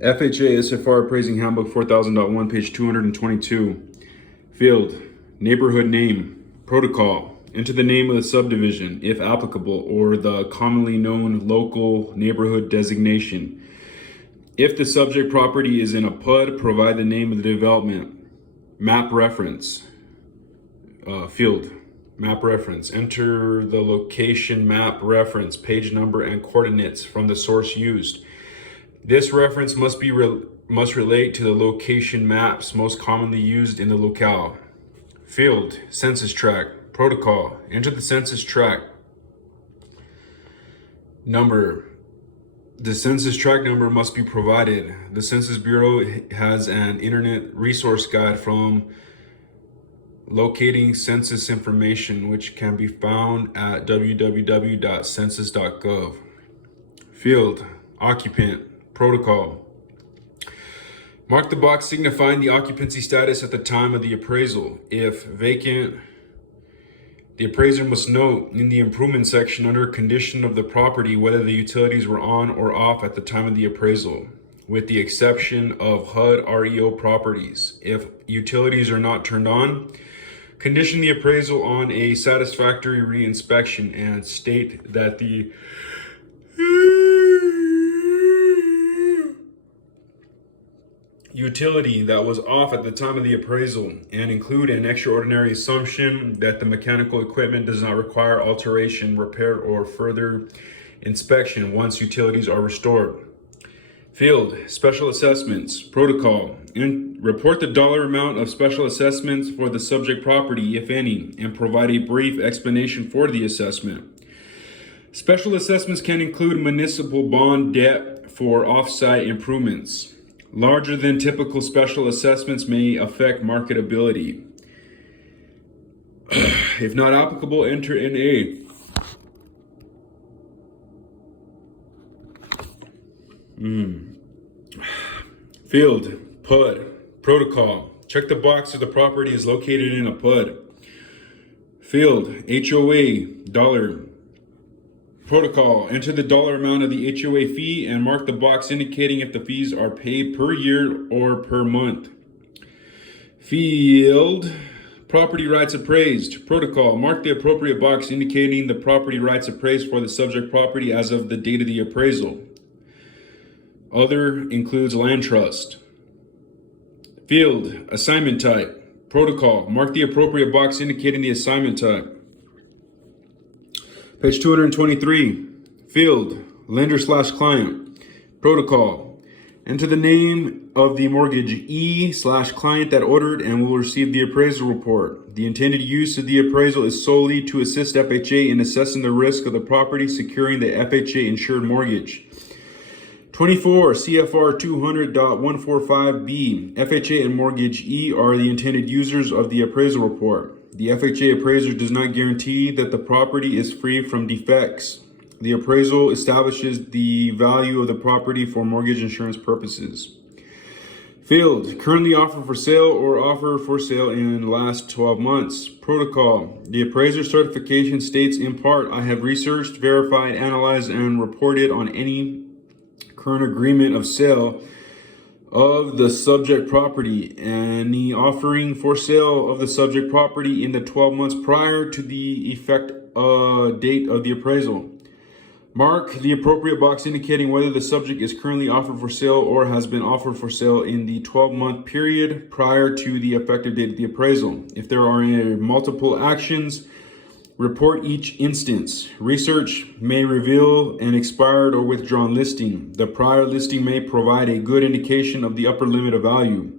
FHA SFR Appraising Handbook 4000.1, page 222. Field, neighborhood name, protocol, enter the name of the subdivision, if applicable, or the commonly known local neighborhood designation. If the subject property is in a PUD, provide the name of the development. Map reference, field, map reference. Enter the location map reference, page number, and coordinates from the source used. This reference must relate to the location maps most commonly used in the locale. Field, census tract, protocol. Enter the census tract number. The census tract number must be provided. The Census Bureau has an internet resource guide from locating census information, which can be found at www.census.gov. Field, occupant, protocol. Mark the box signifying the occupancy status at the time of the appraisal. If vacant, the appraiser must note in the improvement section under condition of the property whether the utilities were on or off at the time of the appraisal, with the exception of HUD REO properties. If utilities are not turned on, condition the appraisal on a satisfactory re-inspection and state that the utility that was off at the time of the appraisal, and include an extraordinary assumption that the mechanical equipment does not require alteration, repair, or further inspection once utilities are restored. Field, special assessments, protocol. Report the dollar amount of special assessments for the subject property, if any, and provide a brief explanation for the assessment. Special assessments can include municipal bond debt for off-site improvements. Larger than typical special assessments may affect marketability. If not applicable, enter NA. Field, PUD, protocol. Check the box if the property is located in a PUD. Field, HOA, dollar. Protocol, enter the dollar amount of the HOA fee and mark the box indicating if the fees are paid per year or per month. Field, property rights appraised. Protocol, mark the appropriate box indicating the property rights appraised for the subject property as of the date of the appraisal. Other includes land trust. Field, assignment type. Protocol, mark the appropriate box indicating the assignment type. Page 223, field, lender/client, protocol. Enter the name of the mortgagee/client that ordered and will receive the appraisal report. The intended use of the appraisal is solely to assist FHA in assessing the risk of the property securing the FHA insured mortgage. 24 CFR 200.145B, FHA and mortgagee are the intended users of the appraisal report. The FHA appraiser does not guarantee that the property is free from defects. The appraisal establishes the value of the property for mortgage insurance purposes. Field, currently offered for sale or offer for sale in the last 12 months. Protocol, the appraiser certification states in part, I have researched, verified, analyzed, and reported on any current agreement of sale of the subject property and the offering for sale of the subject property in the 12 months prior to the effect date of the appraisal. Mark the appropriate box indicating whether the subject is currently offered for sale or has been offered for sale in the 12-month period prior to the effective date of the appraisal. If there are multiple actions, report each instance. Research may reveal an expired or withdrawn listing. The prior listing may provide a good indication of the upper limit of value.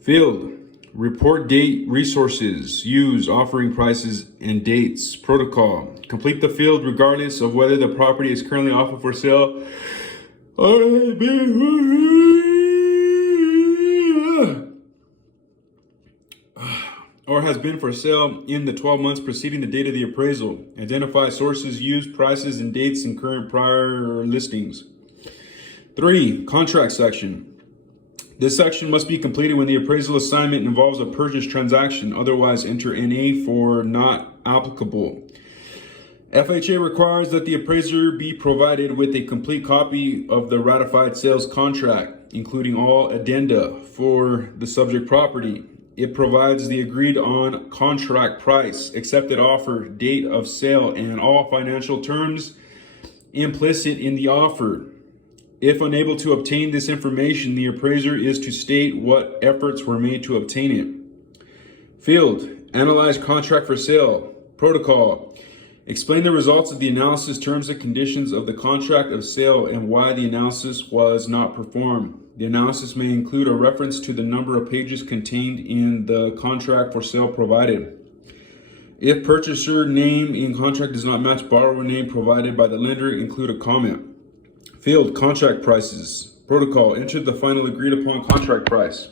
Field, report date, resources, use, offering prices, and dates. Protocol, complete the field regardless of whether the property is currently offered for sale or has been for sale in the 12 months preceding the date of the appraisal. Identify sources used, prices, and dates in current prior listings. 3, contract section. This section must be completed when the appraisal assignment involves a purchase transaction. Otherwise, enter NA for not applicable. FHA requires that the appraiser be provided with a complete copy of the ratified sales contract, including all addenda for the subject property. It provides the agreed on contract price, accepted offer, date of sale, and all financial terms implicit in the offer. If unable to obtain this information, the appraiser is to state what efforts were made to obtain it. Field, analyze contract for sale. Protocol, explain the results of the analysis, terms and conditions of the contract of sale, and why the analysis was not performed. The analysis may include a reference to the number of pages contained in the contract for sale provided. If purchaser name in contract does not match borrower name provided by the lender, include a comment. Field, contract prices. Protocol, enter the final agreed upon contract price.